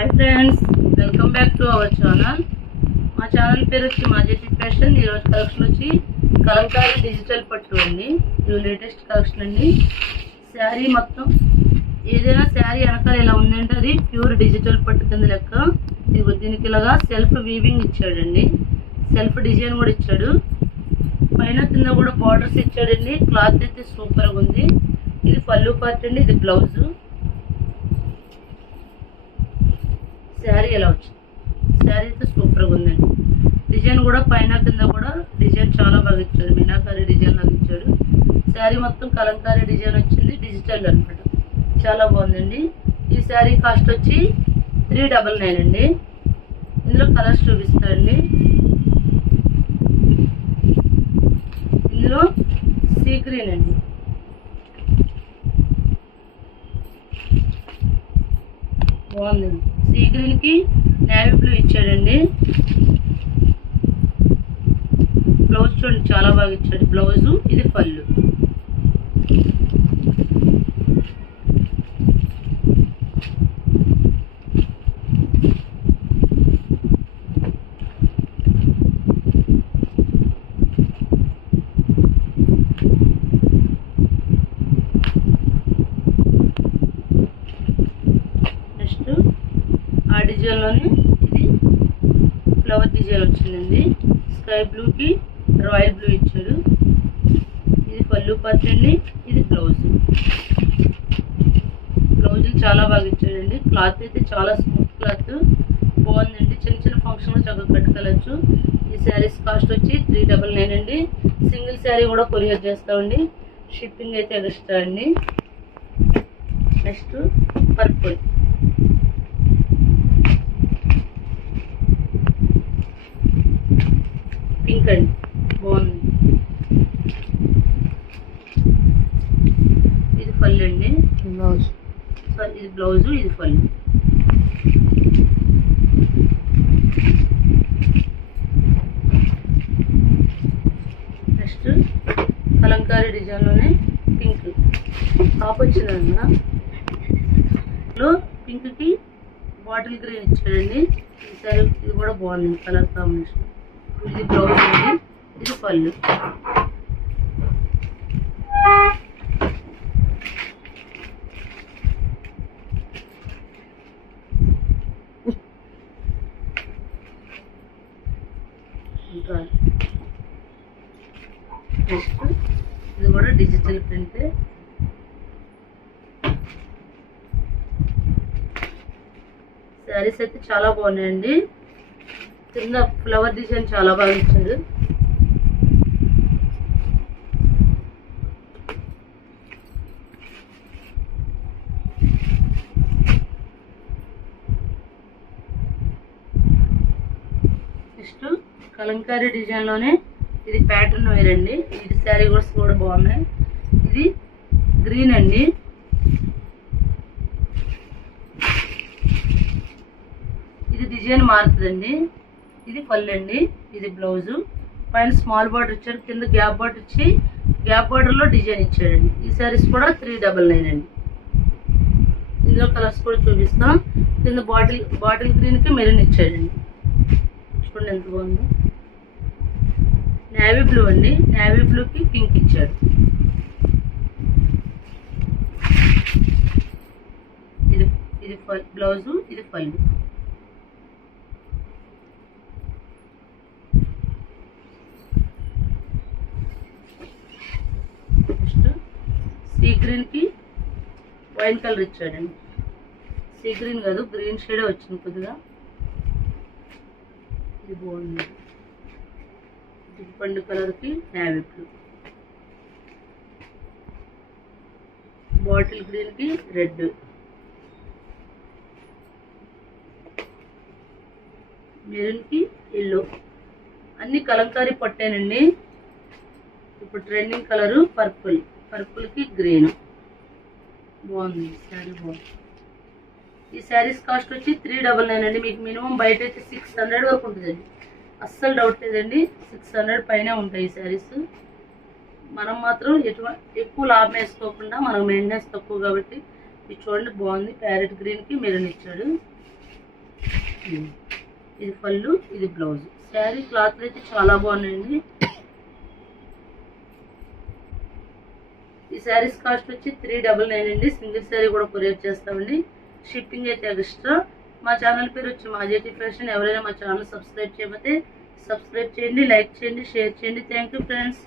Hi friends, welcome back to our channel. మా channel పేరు వచ్చి మాజేటి ఫ్యాషన్। ఈ రోజు కలెక్షన్ వచ్చి కలంకారీ డిజిటల్ పట్టు అండి। ఇది లేటెస్ట్ కలెక్షన్ అండి। శారీ మొత్తం ఏదైనా శారీ వెనకాల ఇలా ఉందంటే అది ప్యూర్ డిజిటల్ పట్టు కింద లెక్క। ఇది దీనికి ఇలాగా సెల్ఫ్ వీవింగ్ ఇచ్చాడండి, సెల్ఫ్ డిజైన్ కూడా ఇచ్చాడు, పైన కింద కూడా బార్డర్స్ ఇచ్చాడండి। క్లాత్ అయితే సూపర్గా ఉంది। ఇది పళ్ళు పార్ట్ అండి, ఇది బ్లౌజ్। శారీ ఎలా వచ్చింది, శారీ అయితే సూపర్గా ఉందండి। డిజైన్ కూడా పైన కింద కూడా డిజైన్ చాలా బాగా ఇచ్చాడు, మీనాకారి డిజైన్ లాగా ఇచ్చాడు। శారీ మొత్తం కలంకారీ డిజైన్ వచ్చింది, డిజిటల్ అనమాట, చాలా బాగుందండి। ఈ శారీ కాస్ట్ వచ్చి 399 అండి। ఇందులో కలర్స్ చూపిస్తాయండి। ఇందులో సీ గ్రీన్ అండి, బాగుందండి। సీ గ్రీన్ కి నేవీ బ్లూ ఇచ్చాడండి। బ్లౌజ్ చూడండి చాలా బాగా ఇచ్చాడు బ్లౌజ్, ఇది పళ్ళు। నెక్స్ట్ ఆ డిజైన్లోనే ఇది ఫ్లవర్ డిజైన్ వచ్చిందండి। స్కై బ్లూకి రాయల్ బ్లూ ఇచ్చాడు, ఇది పళ్ళు పార్ట్ అండి, ఇది బ్లౌజ్। బ్లౌజ్ చాలా బాగా ఇచ్చాడండి। క్లాత్ అయితే చాలా స్మూత్ క్లాత్, బాగుందండి। చిన్న చిన్న ఫంక్షన్లో చక్కగా కట్టుకోవచ్చు। ఈ శారీస్ కాస్ట్ వచ్చి 399 అండి। సింగిల్ శారీ కూడా కొరియర్ చేస్తామండి, షిప్పింగ్ అయితే ఎక్స్ట్రా అండి। నెక్స్ట్ పర్పుల్, పింక్ అండి, బాగుంది। ఇది పళ్ళు అండి, బ్లౌజ్, ఇది బ్లౌజ్, ఇది పళ్ళు। నెక్స్ట్ కలంకారీ డిజైన్లోనే పింక్ టాప్ వచ్చిందన్న, పింక్కి బాటిల్ గ్రీన్ ఇచ్చాడండి। ఈ సారీ ఇది కూడా బాగుంది కలర్ కాంబినేషన్। ఇది బ్లౌజ్ అండి, ఇది పళ్ళు। నెక్స్ట్ ఇది కూడా డిజిటల్ ప్రింట్, శారీస్ అయితే చాలా బాగున్నాయండి। కింద ఫ్లవర్ డిజైన్ చాలా బాగా ఇచ్చాడు। నెక్స్ట్ కలంకారీ డిజైన్లోనే ఇది ప్యాటర్న్ వేర్ అండి, ఇది శారీ కూడా బాగున్నాయి। ఇది గ్రీన్ అండి, ఇది డిజైన్ మారుతుందండి, ఇది పళ్ళు అండి, ఇది బ్లౌజు। పైన స్మాల్ బార్డర్ ఇచ్చాడు, కింద గ్యాప్ బార్డర్ ఇచ్చి గ్యాప్ బార్డర్లో డిజైన్ ఇచ్చాడండి। ఈ శారీస్ కూడా 399 అండి। ఇందులో కలర్స్ కూడా చూపిస్తాం। కింద బాటిల్ గ్రీన్కి మెరూన్ ఇచ్చాడండి, చూడండి ఎంత బాగుందో। నేవీ బ్లూ అండి, నేవీ బ్లూకి పింక్ ఇచ్చాడు। ఇది బ్లౌజు, ఇది పళ్ళు। నెక్స్ట్ సీ గ్రీన్కి వైన్ కలర్ ఇచ్చాడండి, సీ గ్రీన్ కాదు గ్రీన్ షేడే వచ్చింది కొద్దిగా, ఇది బాగుంది। పండు కలర్కి నేవీ బ్లూ, బాటిల్ గ్రీన్కి రెడ్, మెరూన్కి ఎల్లో, అన్ని కలంకారీ పట్టేనండి। ఇప్పుడు ట్రెండింగ్ కలరు పర్పుల్కి గ్రీన్, బాగుంది శారీ, బాగుంది। ఈ శారీస్ కాస్ట్ వచ్చి 399 అండి। మీకు మినిమం బయట అయితే 600 వరకు ఉంటుందండి, అస్సలు డౌట్ లేదండి। 600 పైనే ఉంటాయి ఈ శారీస్। మనం మాత్రం ఎక్కువ లాభం వేసుకోకుండా, మనకు మెయింటెనెన్స్ తక్కువ కాబట్టి ఇది చూడండి బాగుంది। ప్యారెట్ గ్రీన్కి మెరూన్ ఇచ్చాడు, ఇది పళ్ళు, ఇది బ్లౌజ్. శారీ క్లాత్ అయితే చాలా బాగున్నాయండి. ఈ శారీస్ కాస్ట్ వచ్చి 399 అండి. సింగిల్ శారీ కూడా కొరియర్ చేస్తామండి. షిప్పింగ్ అయితే ఎక్స్ట్రా. మా ఛానల్ పేరు వచ్చి మాజేటి ఫ్యాషన్. ఎవరైనా మా ఛానల్ సబ్స్క్రైబ్ చేయకపోతే సబ్స్క్రైబ్ చేయండి, లైక్ చేయండి, షేర్ చేయండి. Thank you friends.